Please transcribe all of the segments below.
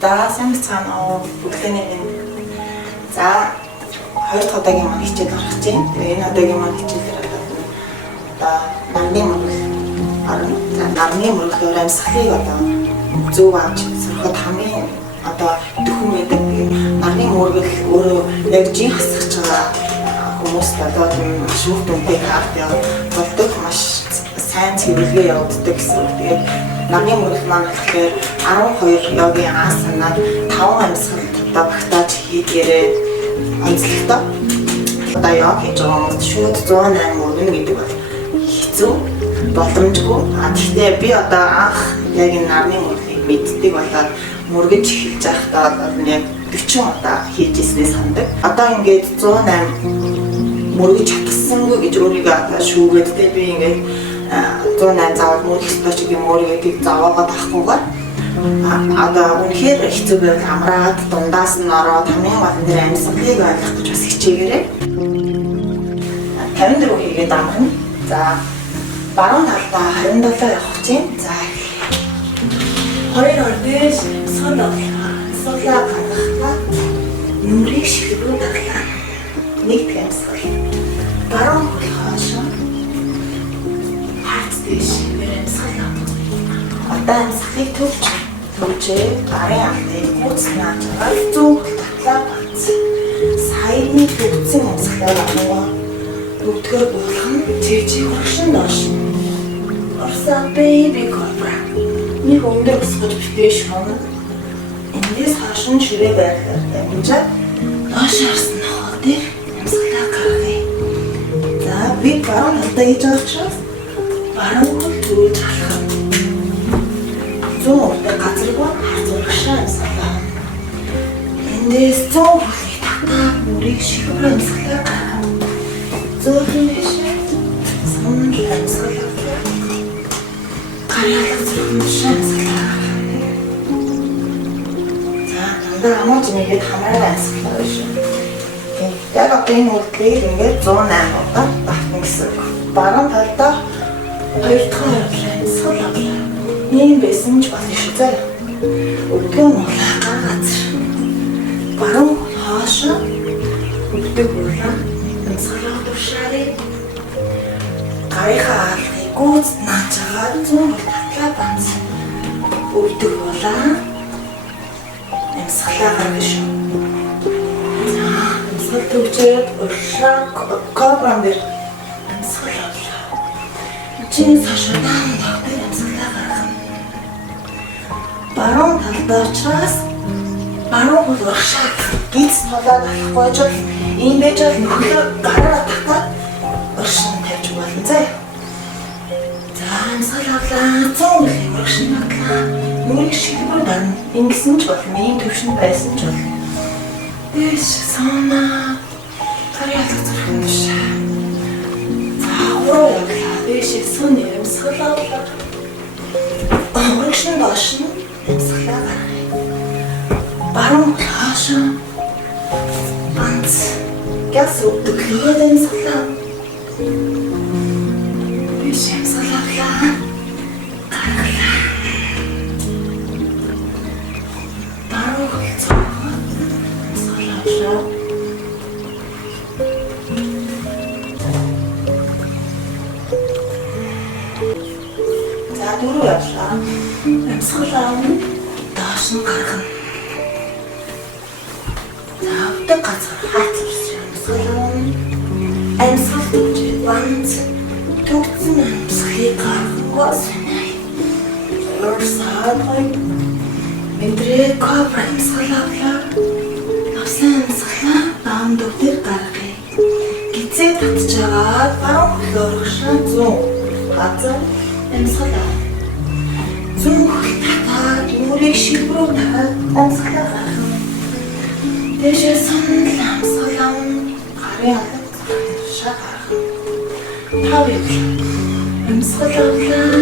За сайн цаана бүгдний минь. За хоёр дахь удаагийн маань хичээл гаргаж байна. Тэгээ энэ удаагийн маань хичээлээр одоо нарны мөрөх арга. За нарны мөрөхөөр амьсгалыг одоо зөв авч сурахад хамгийн одоо дөхөн байдаг. Нарны мөргөл өөрөө яг жин хасгаж байгаа хүмүүст одоо тийм маш их дүнтэй хаардаг болдог маш сайн цэвэрлэгээ явагддаг гэсэн үг. Тэгээд нарны мөрөх маань тэгэхээр 12 йогийн асанаар 5 амьсгалд одоо багтааж хийдгээрээ онцлогтой. Одоо яг хийж байгаа юм шууд 108 мөргөн гэдэг бол хэцүү боломжгүй. Гэхдээ би одоо анх яг энэ нарны мөрөхийг мэддэг болоод мөргөж эхэлж байхдаа бол яг 40 удаа хийж ирснээ сандаг. Одоо ингээд 108 мөргөж чадсангүй гэж өөрийгөө одоо шүүгээд тэ би ингээд 108 заавал мөрөх ёстой ч юм өөрийгөө зааваагаад авахгүйгээр одоо үнэхээр хэцүү байвал амраад дундаас нь ороод хамгийн гол нь амьсгалыг ойлгох гэж бас хичээгээрэй. 54 хийгээд амарна. За баруун талдаа 27 явах чинь. За хоёр ордөөс суулаа гаргахтаа нүрийг шилбэрүү таглаа. Нэг амьсгал. Баруун хөл хаашаа харц дэш амьсгал авах. Одоо амьсгалыг төвчээ гарын алтыг гүйцнаа чагаад зүүн таглаа бац. Саяны төвцөн амьсгалаар аваа. Бүгдгээр болгон чижиг урагшин доош. Орса baby cobra. Нэг өндөр өсгөж битээ шоно. Эндээс хаашин ширээ байхаар дамжаад доош харсан хол дээр амьсгалаа гаргая. За би баруун талдаа хийж байгаа учраас баруун хөл төрүүлж халах. Зүүн уртаа газаргүй хазуурагшаа амьсгалаа. Эндээс зүүн хөлийг татаа нүрийг шилбэр амьсгалаа гаргав. Зөөхөн дэшээ сонж амьсгалаа. Гариалах зөрхөн амьсгалаа. За дандаа амууч нэгээд хамаараа амьсгалаа шүү. Яг одоо энэ үйлдэлийг ингээд 108 удаа багтна гэсэн. Баруун талдаа хоёр дахь амьсгал авлаа. Ийм байсан ч болно шүү заа. Өдгөө муулаа газар. Баруун хаашаа өдгөө муулаа амьсгалаа тушаарай. Гарийнхаа алгыг гүйц наачагаад зүүн татлаа банц. Өдгөө муулаа амьсгалаа гаргана шүү. Амьсгал төвчээд уршаа кобран дээр амьсгал авлаа. Чиний сашуудан доктор амьсгалаа гаргана. Баруун талдаа учраас баруун хөл уршаа гиз толоод авахгүй ч ийм байж бол нөхлөө гараа татаад уршин тавьж болно заа. За амьсгал авлаа. Зүүн хөлийг уршин татлаа. Нүрийг шилбэр дарна. Ингэсэн ч болно. Ийм төвшин байсан ч болно. Дэш санаа гариалах зурхын бишээ. За уруу явлаа. Дэш сүн амьсгал авлаа. Урагшин доош нь амьсгалаа гаргая. Баруун хаашаа банц. Гяс өгдөг хийгээд амьсгалаа. Дэш амьсгал авлаа. Гаргалаа. Баруун хөлцөө за дөрөв явлаа. Амьсгал авна. Доош нь гаргана. За авдаг газар хаацсан амьсгал авна. Амьсгал төвчээ банц. Төгцсөн амьсгалыг гаргангуй санаа. Орсаатай мэдрээ кобра амьсгал авлаа. Авсан амьсгалаа даан дэвтэр гаргая. Гизээ татж агаад баруун хөлөөр урагшаа зүүн газар амьсгал авна. Зүүн хөл татаад нүрийг шилбэрүү тавиад амьсгалаа гаргана. Дэшээ сонл амьсгал авна. Гарын алга урагшаа гаргана. Тав явлаа. Амьсгал авлаа.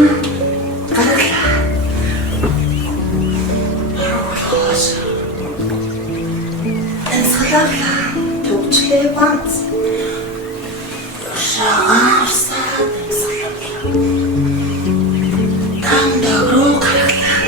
Гаргалаа. Амьсгалаа төвчлээ банц. Шаарсаа амьсгалаа. Тандагруу гаргалаа.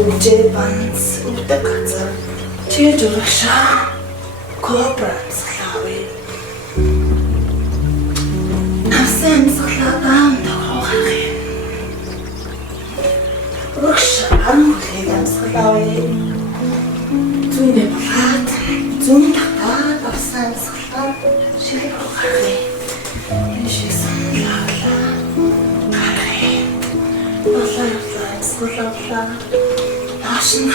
Төвжээ банс өвдөг газар чиж урагшаа кобра амсгалаа. Навсан амсгалаа даамдаа харах. Урагшаа амхлыг амсгалаа. Зүүнээ болоод зүүн татаад авсан амсгалаа шилэг харах. Амсгалаа наашин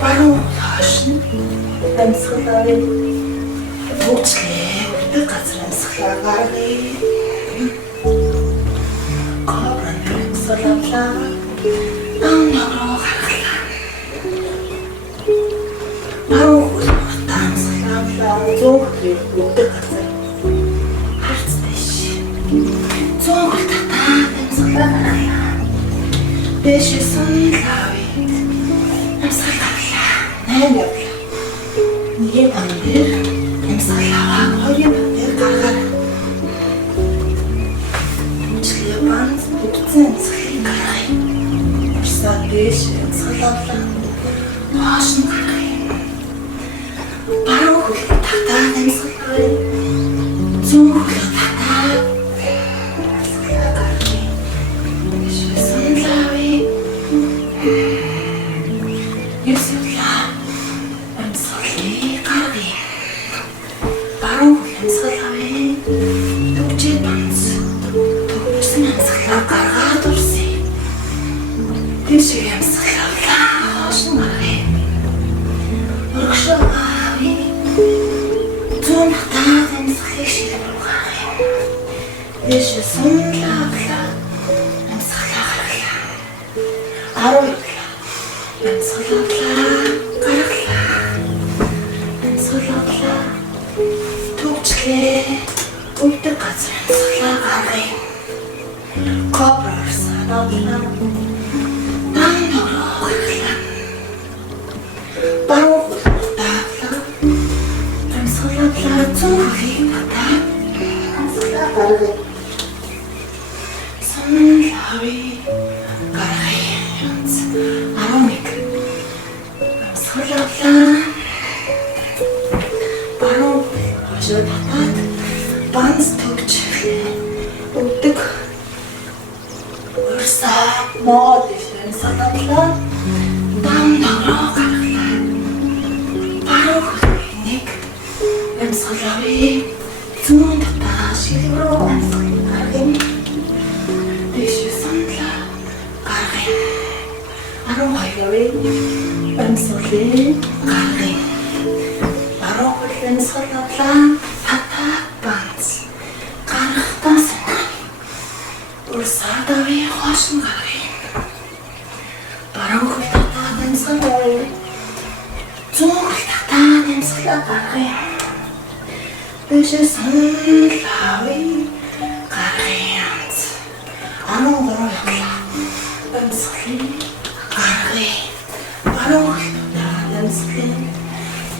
баруун наашин амсгалаа бүгдлээ өвдөг газар амсгалаа гаргая кобра амсгалаа намнароо гаргалаа баруун амсгалаа зөөхлөө өвдөг газар харц дэш зөөхл татаа амсгалаа Дэшсэн лавит амсгалаа нэм явлаа нэг бандэр амсгалаа хоёр бандэр гаргаа члээ банс бүтцэн амсгалыг гаргая урсаа дэш амсгалаа наашин гаргая баруун хөл татаа амсгалаа зүүн хөл татаа өвдөг газар амсгалаа гаргая. Кобра санаалаа. Намнароо гаргалаа. Баруун таалаа. Амсгалаа зүүхийг татаа. Амсгалаа гаргая. Санаалаа гаргая. 11. Амсгалаа. Баруун хашаа татаа. Банс төгч өвдөг урсаа мод дэвэн санаалаа дамнароо гаргалаа баруун нэг амсгалаа зүүн татаа шилрүү амсгалаа дэш санаалаа гаргая 12 амсгалаа гаргая баруун амсгалаа Урсаадавь хошин гаргая. Баруун хөл татаа амсгалаа. Зүүн хөл татаа амсгалаа гаргая. Дэшээ санаалаа гаргая. 13 явлаа. Амсгалаа гаргая. Баруун хөл татаа амсгалаа.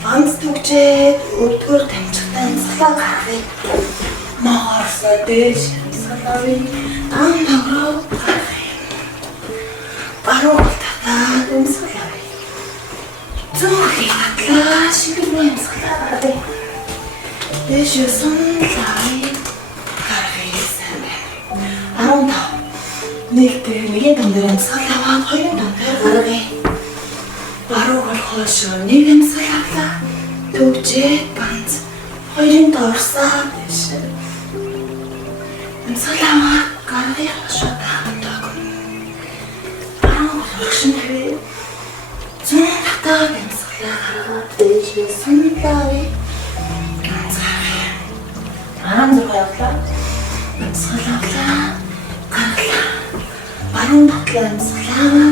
Банс төгчээд өдгөр тамчигтай амсгалаа гаргая. Маарсаа дэш амсгалаа. Амнароо гаргая. Баруун татаа амсгалаа. Зүүхийг татлаа шилэг амсгалаа гаргая. Дэшээ санаалаа гаргая. 15. Нэг дандаа амсгалаа хоёрын дандаа гаргая. Баруун хол хойшоо нэг амсгалаа. Төгчээд банц хоёрын доорсаа дэш. Амсгалаа гаргая хошоо таамдаг. Баруун хошин хэ. Зүүн татаа амсгалаа гаргаад дэшээ санаалаа. 16 явлаа. Амсгалаа гаргалаа. Баруун татлаа амсгалаа.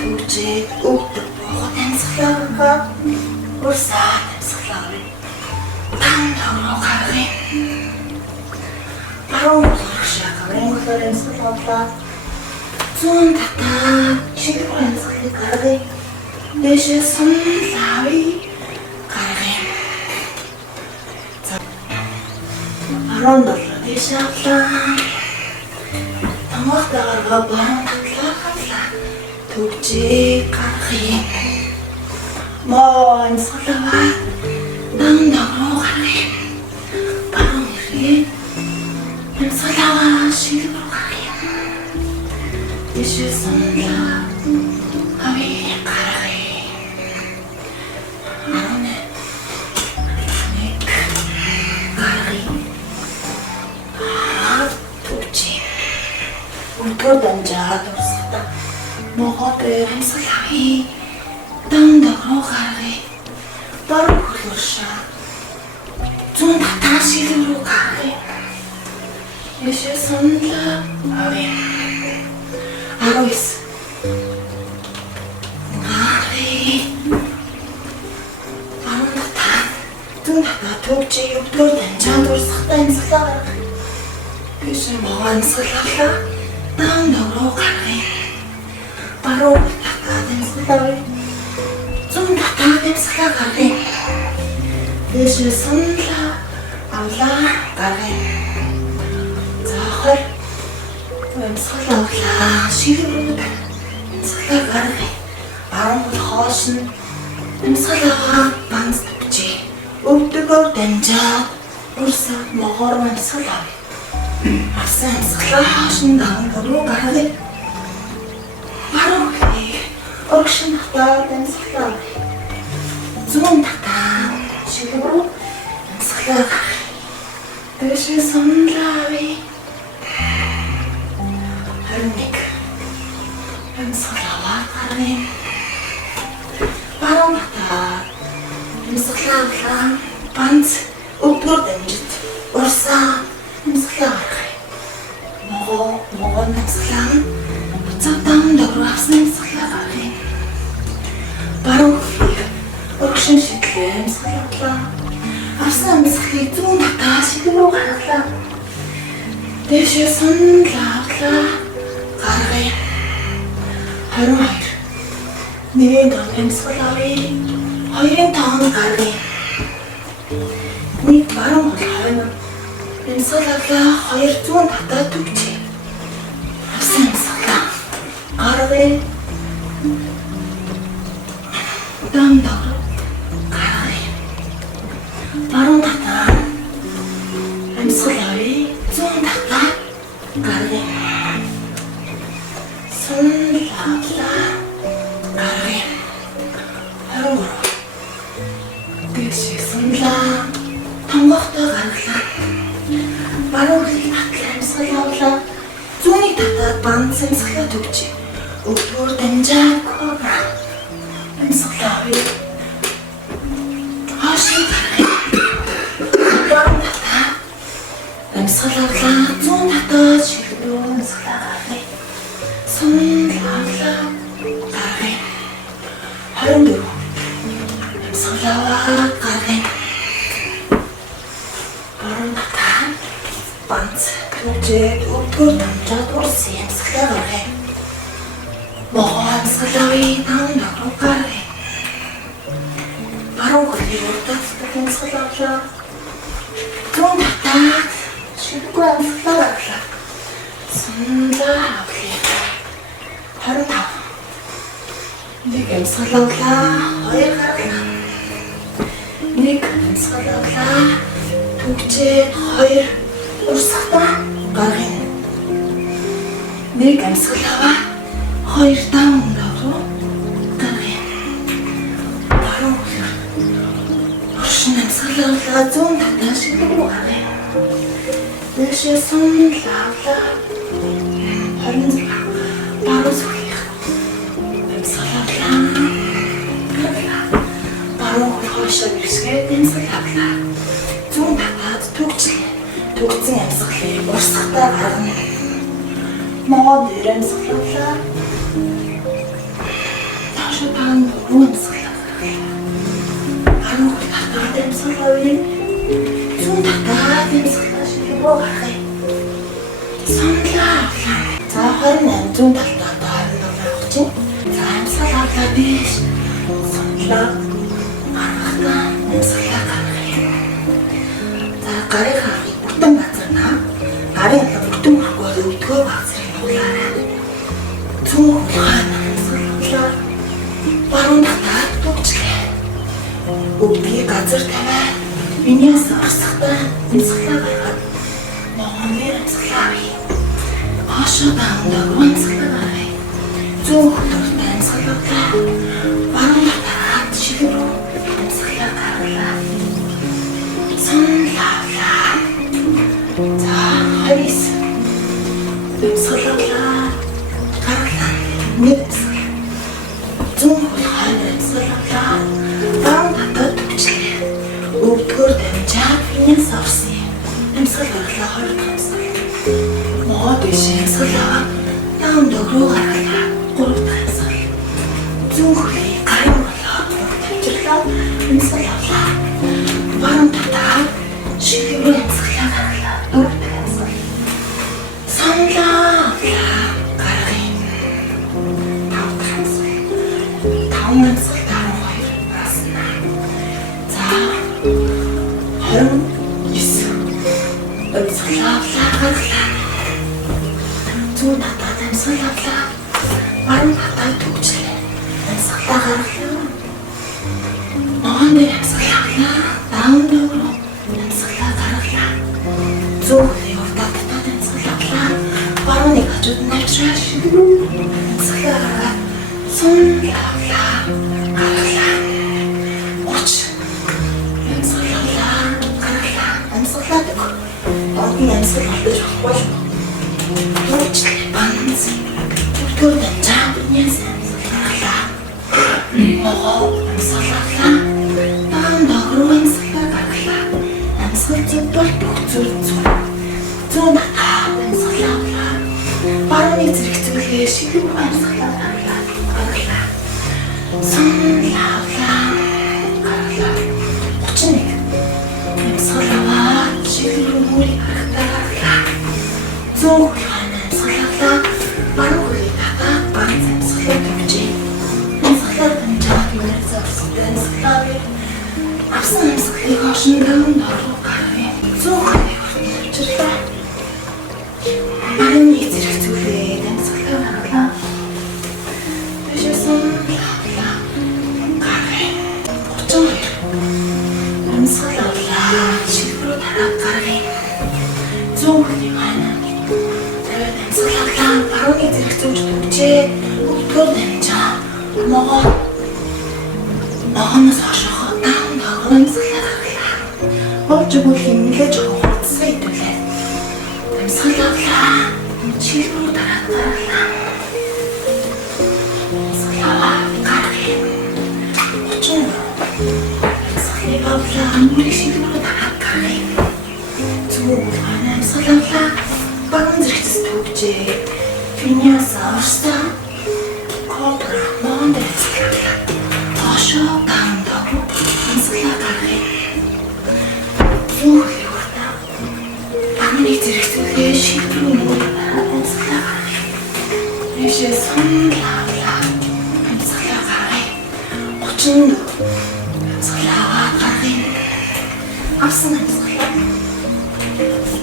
Төгчээд өвдөг бохот амсгалаа. Урсаа амсгалаа. Таамдаг гаргая. Баруун хошоо гаргая амсгалаа. Зүүн татаа шилэг амсгалыг гаргая. Дэшээ санаалаа гаргая. Баруун дэшээ авлаа. Тамгатай гаргаа баруун татлаа. төгжээ гаргая. Моо амьсгалаа дандаа гаргая. Баруун эргээ амьсгалаа шилбэр гаргая. Дэшээ сунлаа хави гаргая. Арны нэг гаргая. Төгжээ. Өдөр дамжаад урсгата. Могоод амьсгалаа дандаа гаргая. Баруун хөлөөршаа. Зүүн татаа шилбэр гаргая. Дэшээ сунлаа хави. 19 төгжээ өвдгөр дамжаад урсгата амьсгалаа гаргая. Биш моо амьсгалаа дандаа гаргая. Баруун татаа амьсгалаа. Зүүн татаа амьсгалаа гаргая. Биш сунлаа авлаа гаргая. Заахаар амьсгалаа шилбэрүүд амьсгалаа гаргая. Баруун хоос нь амьсгалаа банц төгжээ. Өвдгөр дамжаад урсаад могоор амьсгалаа. Авсан амьсгалаа хаашин дандаа гаргая. Баруун оршин татаа амьсгалаа. Зүүн татаа шилбэрүүд амьсгалаа гаргая. Дэшээ сунлаави. 21 амьсгалаа гаргая. Баруун татаа амьсгалаа банц өвдгөр дамжиж урсаа амьсгалаа гаргая. Могоо амьсгалаа буцаатан дөрөв авсан амьсгалаа гаргая. Баруун оршин шидлээ амьсгалаа. Авсан амьсгалыг зүүн татаа шилбэр рүү гаргалаа. Дэшээ сунлаа гаргая. 22 нэгэн тон амьсгалаа. Хоёрын тон гаргая. Нэг баруун хойно амьсгалаа хоёр зүүн татаа төгжээ. Авсан амьсгалаа гаргая. Дандаа гаргая. Баруун татаа амьсгалаа зүүн татаа гаргая. Сунлаа гаргая. 23 дэшээ сунлаа тонгохтой гаргалаа. Баруун татлаа амьсгалаа. Зүүний татаа банц амьсгалаа төгжээ. Өвдгөр дамжаад кобра амьсгалаа. Хаашин гаргая. Баруун татаа амьсгалаа. Зүүн татаа шилбэр амьсгалаа гаргая. Сунлаа гаргая. 24 амьсгалаа гаргая. Баруун татаа банц төгжээ. Өвдгөр дамжаад урсаа амьсгалаа гаргая. Могоо амьсгалаа дандаа гаргая. Баруун хөлөөрдөө амьсгалаа. Зүүн татаа шилбэр амьсгалаа гаргая. Сунлаа авлаа. 25 нэг амьсгалаа хоёр гаргалаа. Нэг амьсгалаа төгжээ хоёр урсгата гаргая. Нэг амьсгалаа хоёр дандаа гаргая. Баруун оршин амьсгалаа зүүн татаа шилбэр рүү гаргая. Дэшээ сунлаа 26 баруун сүлэх амьсгалаа. Баруун хоошоо ирсгээд амьсгалаа. Зүүн татаад төгцсөн амьсгалыг урсгатаа гаргана. Могоо дээр амьсгалаа. Таашаа таан руу амьсгалаа. Баруун татаад амьсгалаа. Зүүн татаад амьсгалаа шилбэр рүү гаргая. Сунлаа. За 28 зүүн талдаа харин авах чинь. За амьсгалаа биш. Сунлаа. Гаргахтаа амьсгалаа гаргая. За гарыг харахыг бүтэн газарнаа. Гарын бүтэн хөргөөр өвдгөө газрыг нуулаарай. Зүүн хаана амьсгалаа. Өвдгийг газар тавиад минийс орсохтой амьсгалаа гаргаад ногооны амьсгалаа бий. Хашаа даундаг амьсгалаа гаргая. Зүүн хөлөөрт амьсгалаа баруун тараад шигээр амьсгалаа гаргалаа. Сонлавлаа. За хайс. Амьсгалаа гаргалаа. Нэг зүүн хөл амьсгалаа. Баруун татаад төвчлээ. Өвдгөр дамжаад минийс орсон. Амьсгал гаргалаа хоёр томсгол. Моо дэшээ амьсгалаа даундаг руу гаргалаа. Гурав томсгол. Зүүн хөлийг гарын болоо тавьчихлаа. Амьсгал авлаа. Баруун татаад шигээр амьсгалаа гаргалаа. Дөрөв томсгол. Сонлаа гаргая. Тав томсгол. Тав амьсгал дараа хоёр басна. За 29 амьсгалаа гаргалаа. Зүүн татаад амьсгалаа авлаа. Баруун татаад төгчлээ. Амьсгалаа гаргалаа. Ногоон дээр амьсгалаа авлаа. Даун дөрөв амьсгалаа гаргалаа. Зүүн хөлийг урдаа татаад амьсгалаа авлаа. Барууныг хажууд нь авчраа шидрүү амьсгалаа гаргаад сонлоо авлаа. Гаргалаа. 30 амьсгалаа гаргалаа. Амьсгалаа дэх. Одны амьсгал олдож болохгүй. Уучлаарай банц. Түр дамжаа минийс амьсгалаа. Ногоо амьсгалаа. Даан дагруу амьсгалаа гаргалаа. Амьсгал зүгбэл бүгцүүр зүг. Зүүн татаад амьсгалаа. Барууны зэрэгцүүлгээ шигээр амьсгалаа гаргалаа. Сонлоо гаргалаа. 31 амьсгалаа шигээр мөрийг гаргалаа. Зүүн хөлийг амьсгалаа. Баруун хөлийг татаад банц амьсгалаа төвчээ. Амьсгалаа дамжаад минийс орсон амьсгалаа. Авсан амьсгалыг хошин даун дороо гаргая. Зүүн хөлийг авчирлаа. Барууны зэрэгцүүлээ амьсгалаа гаргалаа. Тэшээсэн гаргая. 32 амьсгалаа шигээр тараад гаргая. Зүүн хөлийг амьсгалаа. Барууны зэрэгцүүлж төгчээ. Өвдгөр дамжаа. Ногооноос хошоо даун дагруу амьсгалаа гаргалаа. Болж өгөх юм нэлээд жоохон хурцсан хэдүүлээ. Амьсгалаа. Шигээр тараад гаргалаа. Амьсгалаа гаргая. 30 амьсгалыг авлаа. Мөрийг шигээр тараад гаргая. Зүүн хөлийг амьсгалаа. Баруун зэрэгцэс төгчээ. Минийс орсон. Кодр ногоон дээр амьсгалаа. Хошоо даун дагруу амьсгалаа гаргая. Зүүн хөлийг урдаа. Барууны зэрэгцүүлээ шигээр мөрийг амьсгалаа гаргая. Тэшээ сонлоо амьсгалаа гаргая. 30 амьсгалаа гаргая. Авсан амьсгалаа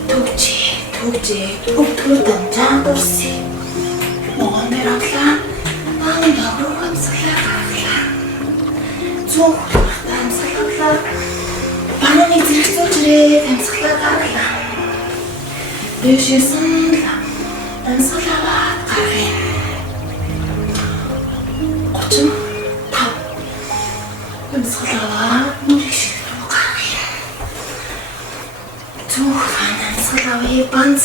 төгчээ. Өвдгөр дамжаад урсъя. Ногоон дээр авлаа. Даун дагруу амьсгалаа гаргалаа. Зүүн хөлийг амьсгалаа. Барууны зэрэгцүүлжрээ амьсгалаа гаргалаа. Тэшээ сонлоо амьсгалаа гаргая. 35 амьсгалаа мөрийг шигээр гаргая. Зүүн хөлийг амьсгалаа банц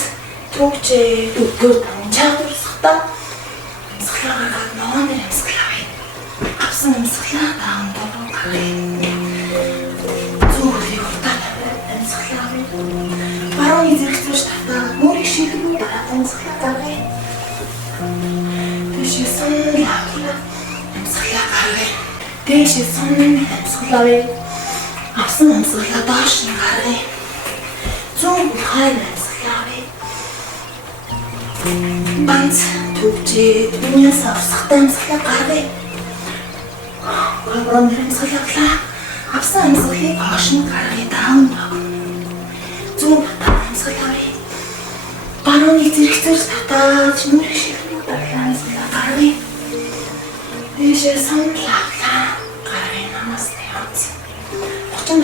төгчээ. Өвдгөр дамжаад урсахдаа амьсгалаа гаргаад ногоон дээр амьсгалаа. Авсан амьсгалаа даун дороо гаргая. Зүүн хөлийг урдаа амьсгалаа. Барууны зэрэгцүүлж татаад мөрийг шигээр дараад амьсгалаа гаргая. Тэшээ сонлоо амьсгалаа гаргая. Тэшээ сонлоо амьсгалаа. Авсан амьсгалаа доош нь гаргая. Зүүн хөлийг амьсгалаа. Банц төгчээ. Минийс орсохтой амьсгалаа гаргая. Баруун амьсгалаа. Авсан амьсгалыг хоош нь гаргая. Даун дагруу. Зүүн татаад амьсгалаа. Барууны зэрэгцүүлж татаад мөрийг шигээр дараад амьсгалаа гаргая. Тэшээ сонлоо гаргая. Намаас явц. 37.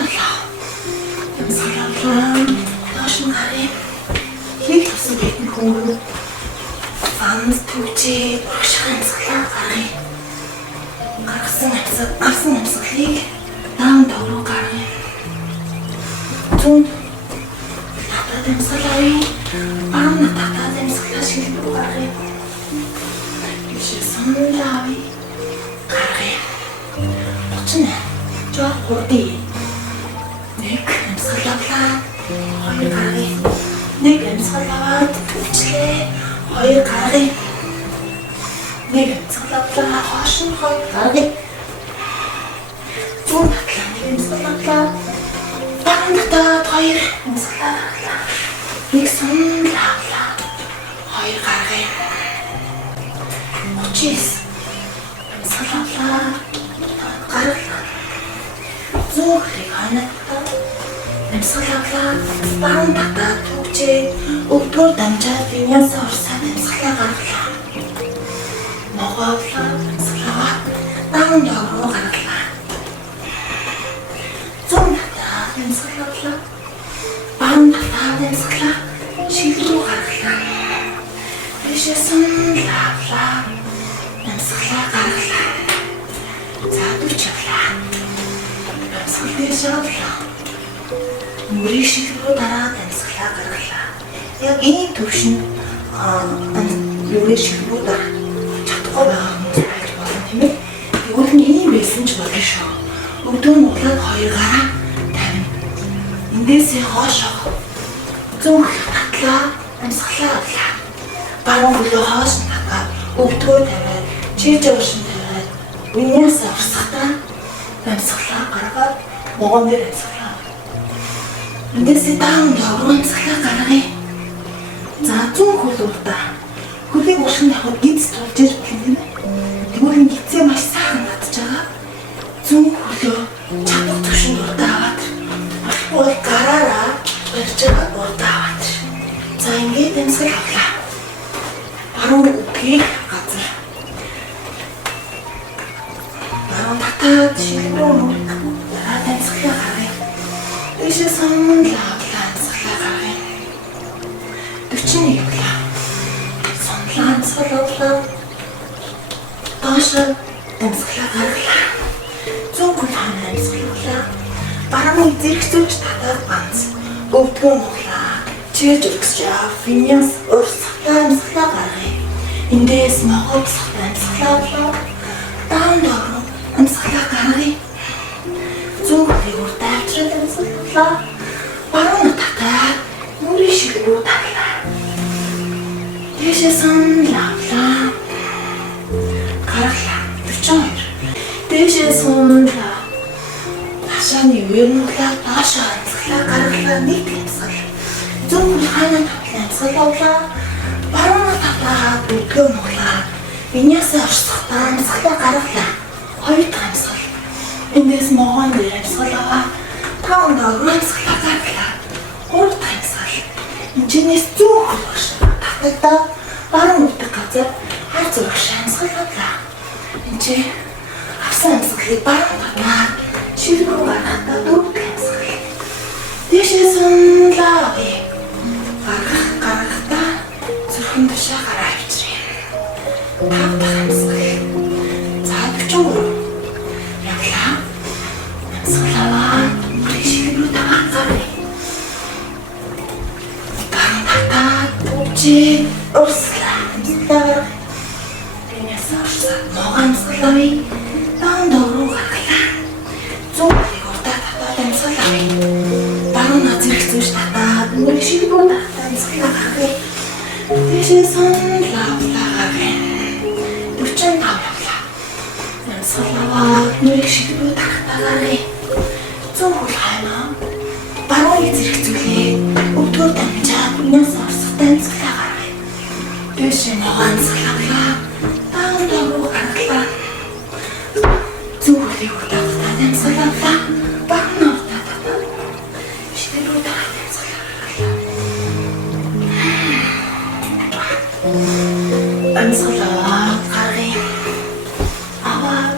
Амсгалаа. Доош нь гарыг. Хийх тусан битэн хөнгөн. Фанс түгчээ багшханцлаа гарыг. Гаргасан амсгалыг даун дөрөв гарыг. Түн татаад амсгалаа. Баам татаад амсгалаа шилбэр гарыг. Ишээ сонлаави гарыг. 38. Жоо хурдий. Нэг амсгалаа. Хоёр гарыг. Нэг амсгалаад түвчлээ. Хоёр гарыг. Нэг амсгалаа. Хоош нь хоёр гарыг. Зүүн татлаа. Нэг амсгалаа. Баам татаад хоёр амсгалаа. Нэг сонлаалаа. Хоёр гарыг. 39. Амсгалаа. Гаргалаа. Зүрхийг ханагдаа. Амсгалаа. Баам татаад түгчээ. Өвдгөр дамжаад виньяс орсаад амсгалаа гаргалаа. Могоолаа. Амсгалаа. Даун дөрөв гаргалаа. Зүүн татаад амсгалаа. Баам татаад амсгалаа. Шилрүү гаргалаа. Ишээ сонлаалаа. Амсгалаа гаргалаа. За дүүчглаа. Амсгалаа шааллаа. Нүрийн шилрүү дараад амсгалаа гаргалаа. Яг энэ төвшөнд нүрийн шилрүү дараа чадахгүй байгаа хүмүүс байж болно тийм ээ. Тэгвэл нь ийм байсан ч болно шүү. Өдөө нь улаад хоёр гараа тавина. Эндээсээ хоошоо. Зүнх татлаа амсгалаа авлаа. Баруун хөлөө хоош нь татаад өвдгөө тавиад чийж уушин тавиад виньяс авсахтаа амсгалаа гаргаад могоон дээр амсгалаа. Эндээсээ даун дөрөв амсгалаа гаргая. За зүүн хөлөөрдөө хөлийг уушин тавиад гиз тулж иж болно тийм ээ. Тэгвэл энэ гизээ маш сайхан татж байгаа. Зүүн хөлөө чадах төвшөнд урдаа аваад бол гараараа барьж байгаа урдаа аваад. За ингээд амсгал авлаа. Баруун үгийг газар. Баруун татаад шилбэр дараад амсгалаа гаргая. Ишээ сонлаа амсгалаа гаргая. 41 явлаа. Сонлаа амсгалаа. Доош амсгалаа гаргалаа. Зүүн хөлөө амсгалаа. Баруун зэрэг зүвч татаад ганц. Өвдгөө нуглаа. Чийж өгсчээ. Виньяс урсгалаа амсгалаа гаргая. Эндээс могоцсохтой амсгалаа. Даун дөрөв амсгалаа гаргая. Зүүн хөлийг урдаа авчраад амсгалаа. Баруун татаад нүрийн шилрүү таглаа. Дэшээ сонлаалаа. Гаргалаа. 42. Дэшээ сонлаа. Хашааны үернүүлээ доошоо амсгалаа гаргалаа. Нэг амсгал. Зүүн хөл хаана тавлаа амсгалаа. Баруун татаад өвдгөө нуглаа. Виньясаа орсохтаа амсгалаа гаргалаа. Хоёр дахь амсгал. Эндээс могоон дээр амсгалаа. Таун дөрөв амсгалаа гаргалаа. Гурав дахь амсгал. Энэчнээс зүүн хөл багш татагдаа. Баруун өвдөх газар хар зурагш амсгалаа. Энд авсан амсгалыг баруун татаад шилбэр гаргахтаа дөрөв дахь амсгал. Дэшээ сонлаа. Гаргахтаа зүрхэн тушаа гараа авчирээ. Тав дахь амсгал. За 43. Явлаа. Амсгалаа. Шилбэр таваа гаргая. Баруун татаад түвчээ урслаа. Амсгалаа. Виньяс орсаад могоон амсгалаа. Даун дөрөв гаргалаа. Зүүн хөлийг урдаа татаад амсгалаа. Баруун зэрэг зүвч татаад нүрийн шилбэр татаад амсгалаа гаргая. Дэшээ сонлаа гаргая. 45 явлаа. Амсгалаа. Нүрийн шилбэр татаад гаргая. Зүүн хөл хаймаа. Баруун зэрэг зүвлээ. Өвдгөр дамжаад виньяс орсохтой амсгалаа гаргая. Дэшээ могоон амсгалаа. Даун дөрөв гаргалаа. Зүүн хөлийг урдаа татаад амсгалаа. Баруун урдаа татаад шилбэр татаад амсгалаа гаргалаа. Амсгалаа гаргая. Аваад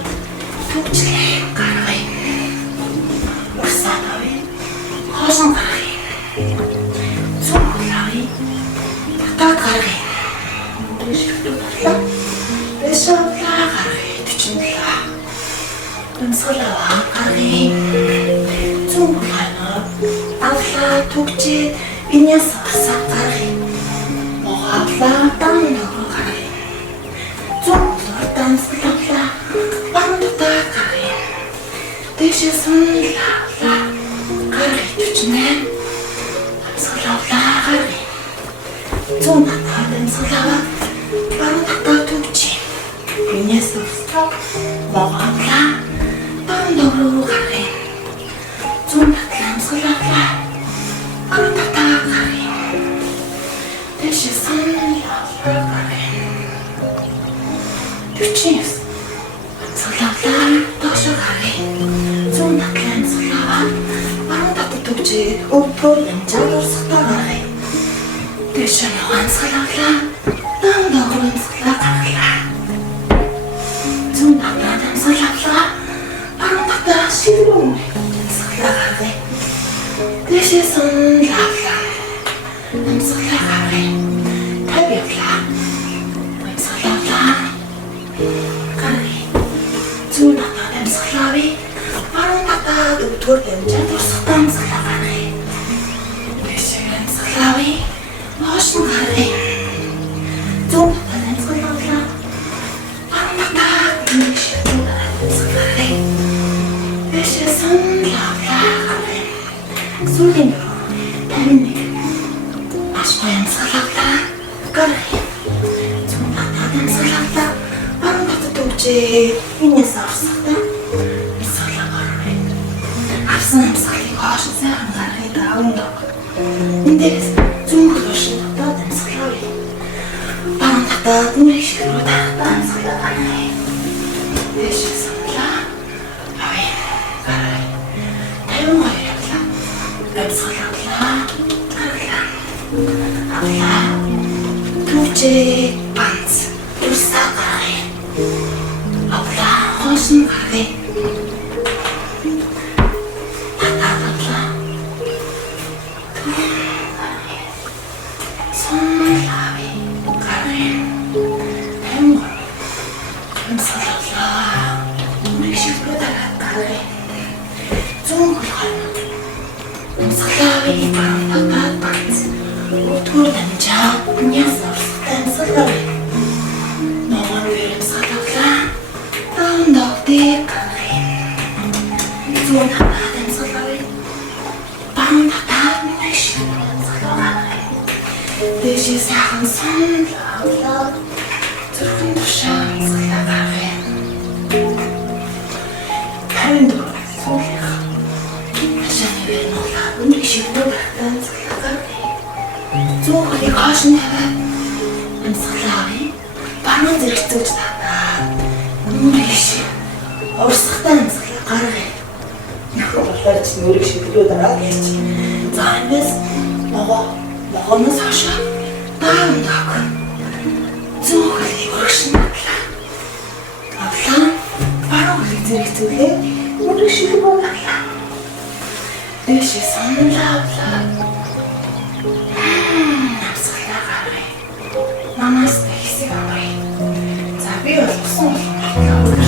түгчлээ гаргая. Урсаад Хоосон гаргая. Зүүн хөлөө. Татаад гаргая. Эсвэлээ гаргая. 47. Өнсөлөө гаргая. Зүүн хөлөө. Авлаа түгжээд энэс асаа гаргая. Могаалаа дан нөгөө гаргая. Зүүн хөлөө дансалаа. Бандтаа гаргая. Дэшээ сунлаа. Гаргая 48. Өнсөлөө гаргая. Зүүн татаад өнсөлөө. Бандтаа түгжээ. Энэс асаа могаалаа дан нөгөө гаргая. Зүүн татлан сулаалаа. Бандтаа гаргая. Дэшээ сунлаа гаргая. 49. Сулаалаа доош гаргая. Зүүн татлан сулаалаа. Бандтаа түгжээ. Өвдөр янжаар урсгатаа гаргая. Дэшээ нуган сулаалаа. Дан нөгөө сулаа гаргалаа. Зүүн татлан сулаалаа. Бандтаа шилбэн сулаа гаргая. Дэшээ сулаалаа. Сулаа гаргая. Тавиалаа. Сулаалаа. Гаргая. Зүүн татлан сулаавь. Бандтаа өвдөр янжаар урсгатаа сулаа гаргая. Дэшээ сулаавь. Хоосон гаргая. Зүүн татлан сулаалаа. Бандтаа гаргая. Дэшээ сулаалаа гаргая. Сүүлийн 51. Ашгүй сулаалаа гаргая. Зүүн татлан сулаалаа. Бандтаа түгжээ. Энэс авсгатаа сулаа гаргая. Авсан сулыг хоош сайхан гаргая. Даавн дог. Эндээс зүүн хөлөш татаад сулаавь. Бандтаа нүрийг ширүү татаад сулаа гаргая. Дэшээ сулаа. Авъя. Гаргая. 52 явлаа. Сулаалаа. Гаргалаа. Авъя. Түгжээ. Банц. Урсаа гаргая. Авлаа. Хоосон гаргая. Татаад. Сулаавь. Гаргая. 53. Сулаалаа. Нүрийг ширүү татаад гаргая. Зүүн хөлөө. Сулаавь. Бандтаа банц. Өвдөр янжаа. Энэс авсгатаа сулаавь. Ногоон вэрэм сулаалаа. Дан догдыг гаргая. Зүүн татаад сулаавь. Бандтаа нүрийг ширүү сулаа гаргая. Дэшээ сайхан сулаалаа. Зүрхэн тушаан сулаа гаргая. 54. Сулаа. Ашааны вэрнуулаа. Нүрийг ширүү татаад сулаа гаргая. Зүүн хөлийг хоош нь тавиад сулаавь. Баруун зэрэгцүүлж татаад нүрийг урсгатаа сулаа гаргая. Болоод чи нүрийг ширүү дараа гэж. За энэс ногооноос хашаа. Даавн дог. Зүүн хөлийг урагшин татлаа. Авлаа. Баруун хөлийг зэрэгцүүлээ. Нүрийг ширүү татлаа. Дэшээ сулаалаа. Сулаа гаргая. Манаас ихсэг авъя. За би бол усан болгож баруун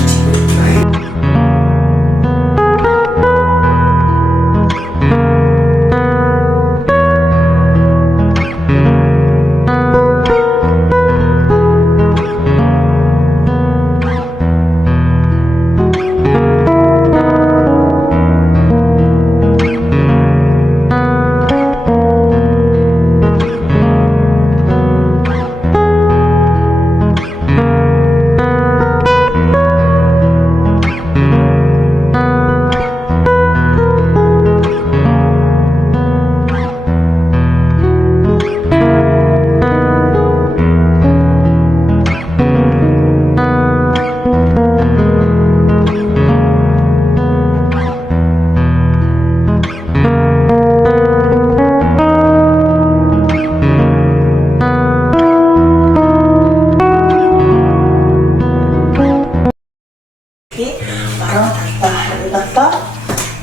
талдаа 27,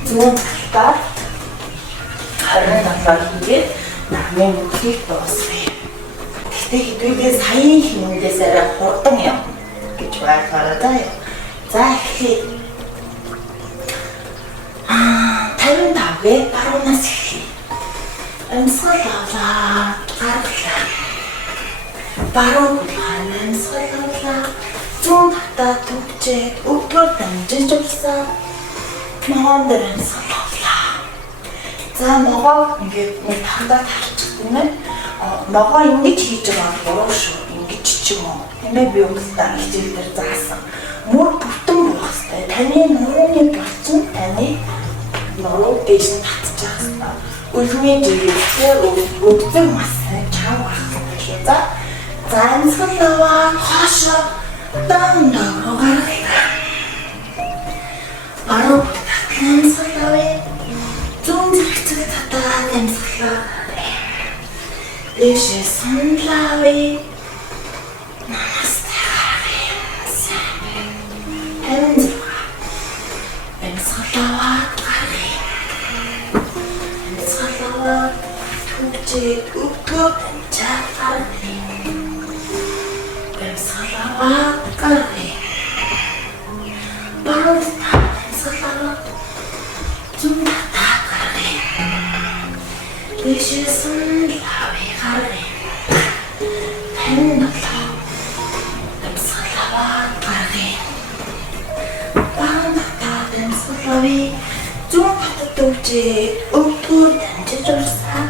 зүүн талдаа 22 27 хийгээд намын бүхийг дуусгая. Гэхдээ хэдүүлээ саяын хэмнэлээс арай хурдан явна гэж байгаараа даа. За эхлэе. 55-гээ баруунаас эхлэе. Амьсгал авлаа, гаргалаа. Баруун хулгай амьсгал авлаа. Зүүн татаа төгчээд өглөө дамжиж явсан. Ногоон дээр амьсгал авлаа. За ногоо ингээд нэг тандаа тарчих юм байна. Ногоо ингэж хийж байгаа буруу шүү. Ингэж ч юм уу. Эмээ би өглөө хичээл дээр заасан. Мөр бүтэн болох хэрэгтэй. Таны нурууны болцсон таны нуруу дэш нь татчих хэрэгтэй. Үлмийн жигээ өгдөг масныг чав гаргах шүү. За амьсгал аваа хоошоо дандаа гаргалаа. Баруун амьсгал аваа. Зүүн зэрэгцээ татаа амьсгалаа. Дэшээ сунлавээ. Намасте гаргая. Амьсгалаа гаргая. Амьсгалаа түгжээд өглөө чаа гаргая. Амьсгалаа гаргая. Баруун амьсгалаа зүүн татаа гаргая. Дэшээ сунлавээ гаргая. Амьсгалаа гаргая. Баруун татаа амьсгалаа зүүн татад төвчээд өглөө дамжиж урсаа.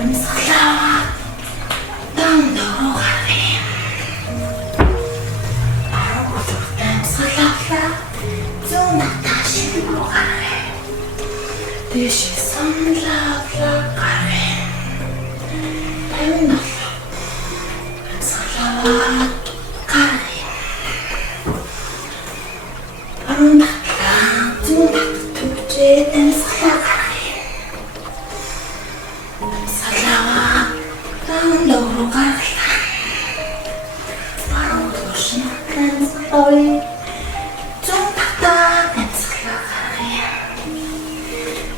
Амьсгалаа дандаа гаргая. Баруун татаа амьсгалаа зүүн татаа шилбүү гаргая. Дэшээ сунлаваа гаргая. Амьсгалаа гаргая. Баруун татаа зүүн татад төвчээд амьсгалаа гаргая. Амьсгалаа дандаа гаргая. Баруун тушин амьсгалаа зүүн татаа амьсгалаа гаргая.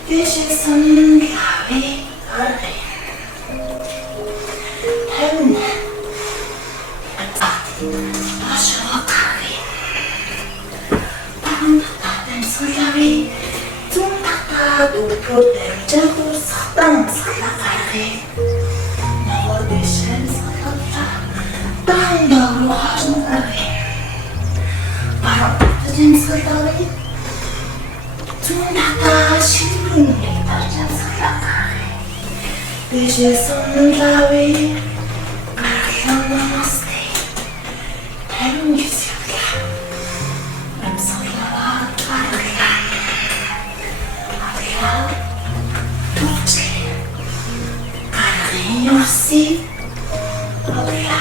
Дэшээ сунлаваа гаргая. Зүүн татаа өглөө дамжиж урсгатаа амьсгалаа гаргая. Ногоо дэшээ амьсгалаа дандаа хоошоо гаргая. Баруун татаа амьсгалаа зүүн татаа шилбэрний тарж амьсгалаа гаргая. Дэшээ сунлаваа гаргалаа намасте. Merci. Voilà.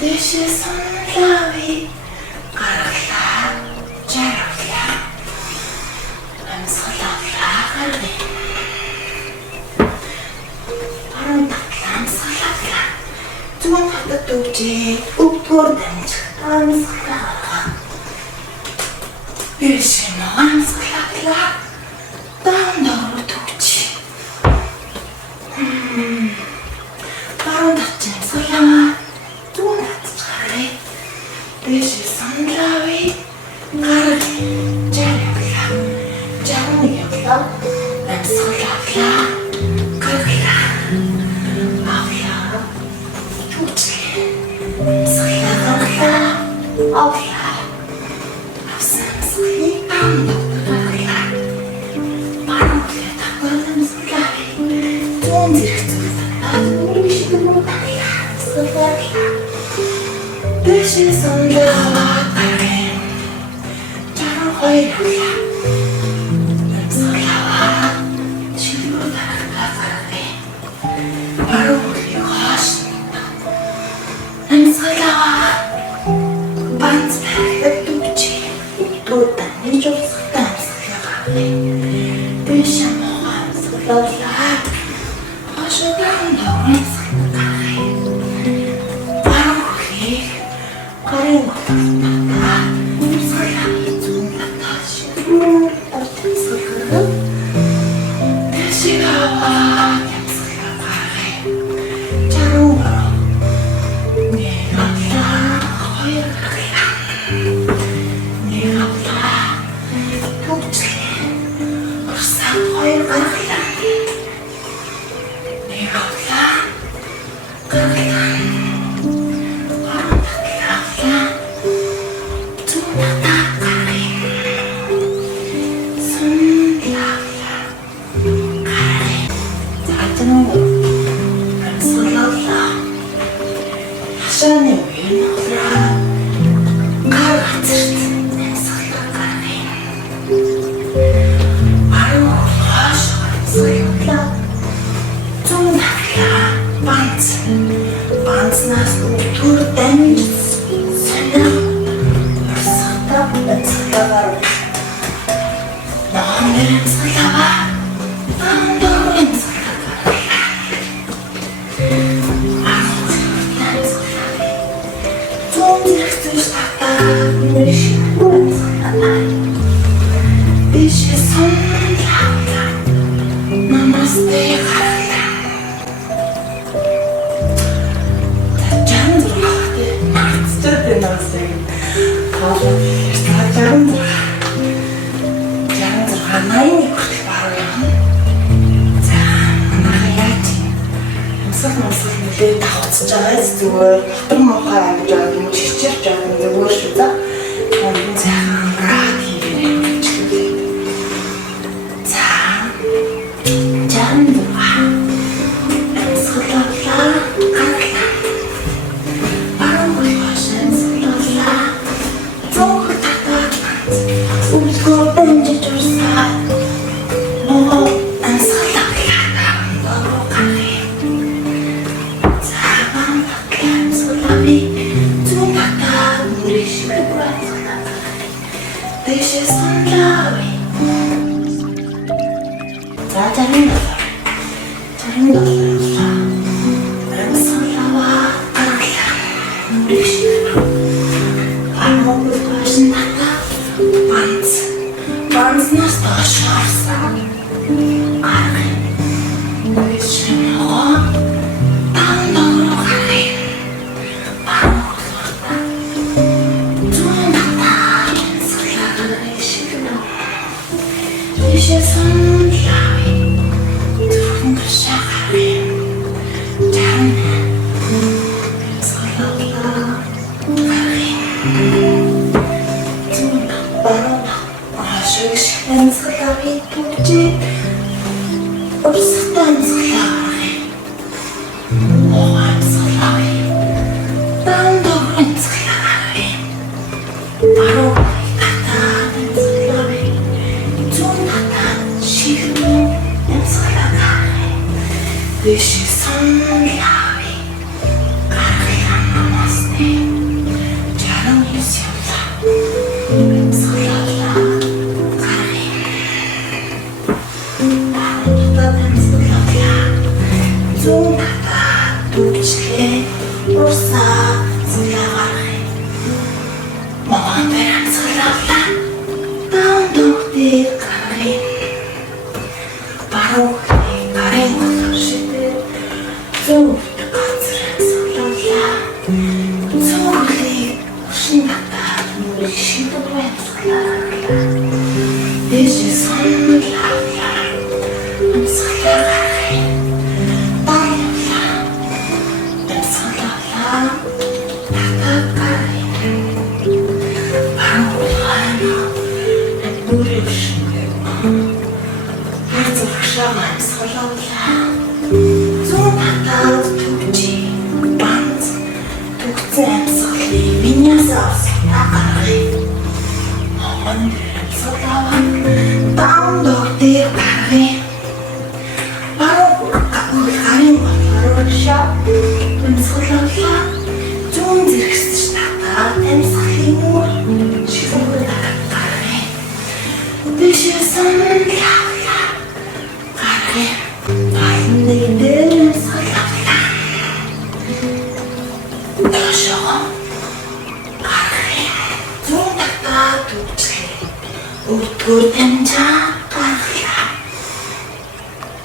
Дэшээ сунлаваа гаргалаа. Жаргалаа. Амьсгалаа гаргая. Баруун татаа амьсгалаа. Зүүн татад төвчээ өглөө дамжих амьсгалаа. Дэшээ амьсгалаа. Дандаа төвчээ. Баруун татаа амьсгалаа. Дэшээ сунлаваа гаргая. Жаргалаа. Жаргалаа. Амьсгалаа гаргалаа. Авлаа. Түчээ. Амьсгалаа гаргалаа. Авлаа. Авсамсгалаа гаргалаа. Баруун татаа амьсгалаа. Зүүн зэрэгцээ гаргалаа. Дэшээ сунлаваа гаргая. Жаргалаа. Амьсгалаа шилбүү гаргая. Баруун хоошоо. Амьсгалаа банц төвчээ. Өглөө дамжиж урсгатаа амьсгалаа гаргая. Дэшээ амьсгалаа хоошоо дандаа амьсгалаа.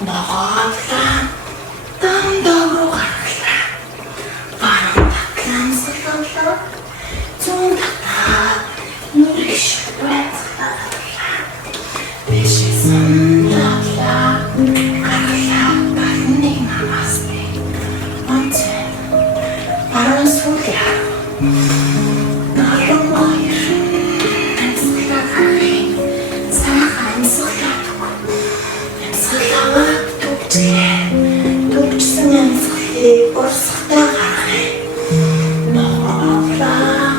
Noko Моголаа дамдаа гаргалаа. Баруун татлан солиолоо. Зүүн татлаа нүрийг шүрвэцлаа. Бишээ сандаалаа. Гаргалаа барны намасны. Онцэн баруун сүүлээ. Налан баяр. Амьсгалаа гаргая. Сайхан амьсгалаа туг. Амьсгалаа төгжлээ. Төгжсөн амьсгалыг урсгалаа гаргая. Моголаа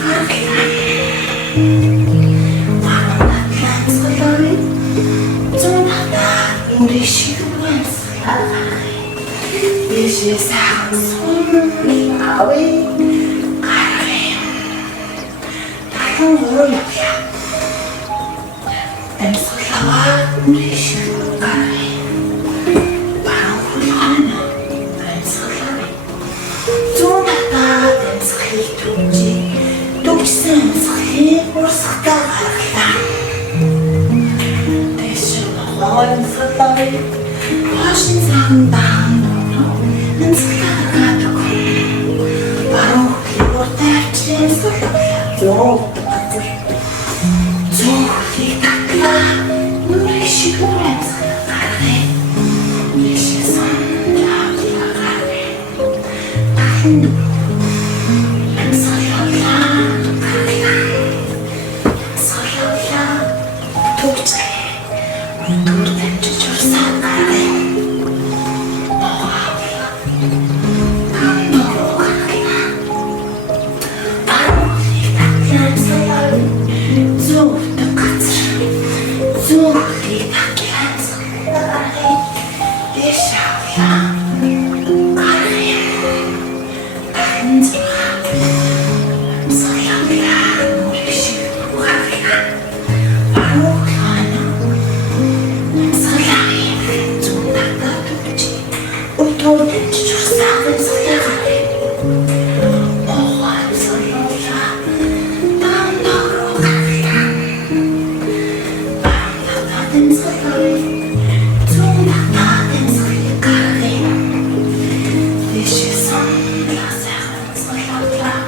гаргалаа. Баруун татлан амьсгалаа. Зүүн татлаа нүрийг шүрвэцлаа гаргая. Бишээ сайхан сум авъя. Хөөе. Амьсгалаа нүшиг гаргая. Баруун амьсгалаа. Зүүн талд амьсгалыг төгжий. Төгжсөн амьсгалыг урсгалаа гаргалаа. Дэшээ амьсгалаа. Хошин цаандаан амьсгалаа гаргадаг. Баруун хүртэж амьсгалаа. Зүүн нүрийг шүрвэцлээ гаргая. Бишээ сандаалаа гаргая. Амьсгалаа гаргалаа. Амьсгалаа төгжлээ. Түр тавьчих урсаа гаргая. Моголаа дамдаа гаргалаа. Баруун татлан солиолоо. Зүүн Зүүрийг татлан гаргая. Бишээ гаргая. Амьсгалаа нүрийг шүрвэцлээ. Баруун амьсгалаа. Зүүн татлаа төгжий. Өтөр дэвчж урсаа амьсгалаа гаргая. Моголаа дамдаа гаргалаа. Амьсгалаа. Зүүн татлаа амьсгалыг гаргая. Бишээ сандаалаа гаргалаа.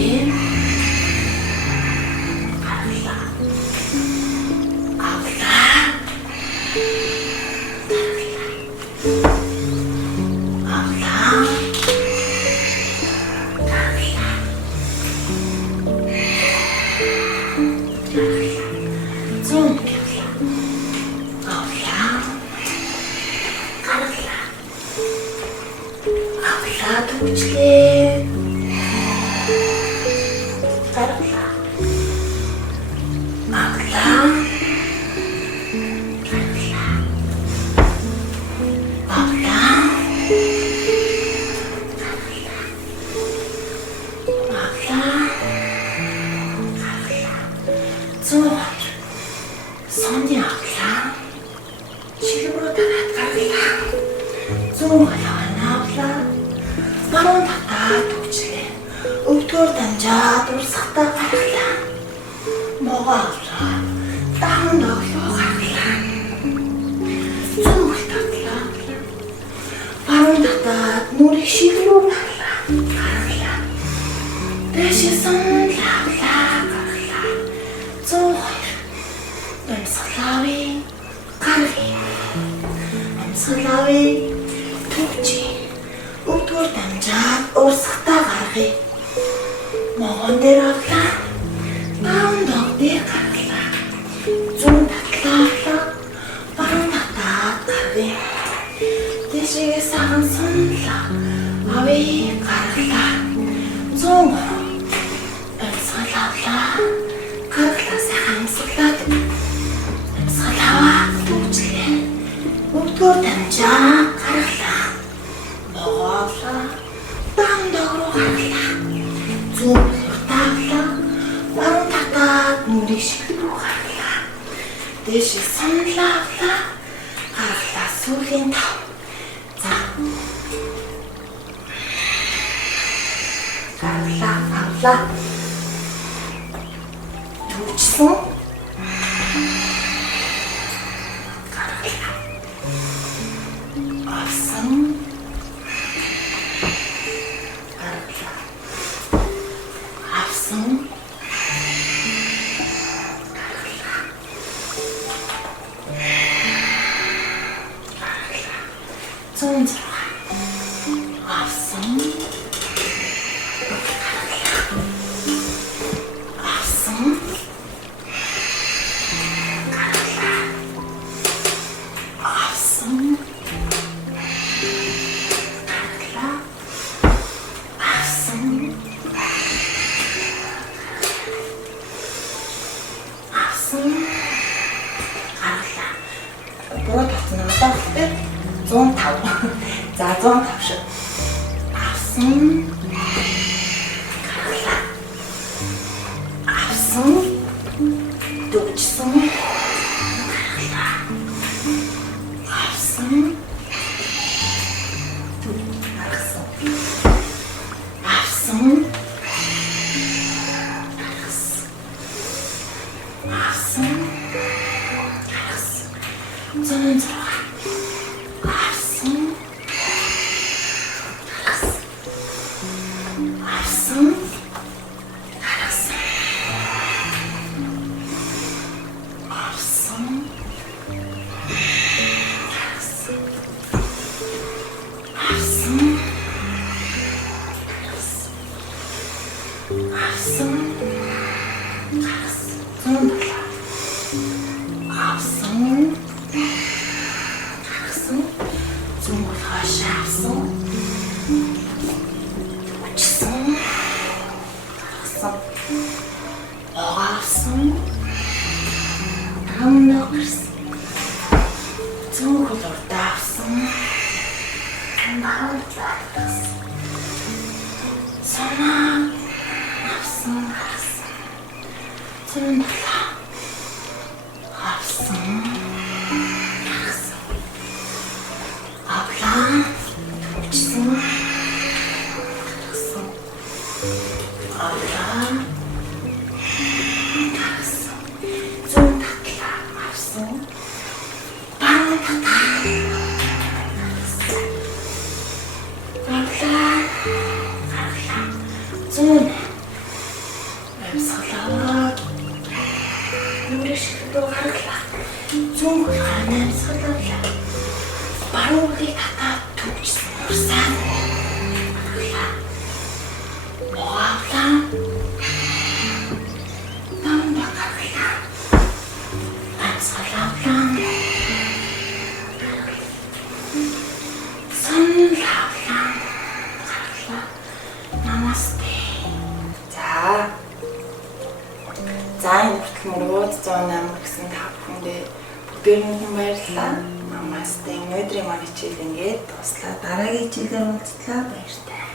In. Karla. Avla. Avla. Zoom. Avla. Karla. Avla tөвчлээ. Karla. Avla. Сонны авлаа. Шилбэрөө дараад гарлаа. Зүүн хаяана авлаа. Баруун татаад төвчлээ. Өвдгөр дамжаад урсгатаа гарлаа. Могоо авлаа. Даан доглоо гарлаа. Зүүн татлаа. Баруун татаад нүрийг шилрүү гарлаа. Дэшээ сонны авлаа гарлаа. Зүүн Амсгалави гарги. Амсгалави төвчи. Өвдгөр дамжаад урсгатаа гаргая. Могон дээр авлаа. Даун догдээ гарлаа. Зүүн татлаа. Баруун татаад гаргая. Дэшээ саган сонлаа. Ави гарлаа. Зүүн амсгалавлаа. Гаргалаа сайхан амсгалаад. Өвдгөр дамжаа гаргалаа. Могоолаа. Даан догруу гаргалаа. Зүүн тавлаа. Баруун татаад нүрийг шилрүү гаргалаа. Дэшээ сонлаа. Гаргалаа сүүлийн тав. За. Гаргалаа авлаа. Төвчсөн. Буруу татсан юм даа гэхдээ 105. За 105 шиг. Авсан. Гаргалаа. Авсан. Дөвчсөн. Гаргалаа. Авсан. Гаргасан. Авсан. Авсан. Зэн авсан. Авсан. Авсан. дуу гаргалаа. Зүүн хөлгөө намсгалуулаа. Баруун үлийг татаад төвчсөн урсаа. Моавлаа. Намда гаргалаа. Намсгалуулаа. Санлаалаа. Гаргалаа. Намасте. За энэ хүртэл мөрөөд 108 гэсэн та бүхэндээ бүгдээрээ баярлалаа. Намасте. Өнөөдрийн маань хичээл ингээд дуслаа. Дараагийн хичээлээр уулзлаа. Баярлалаа.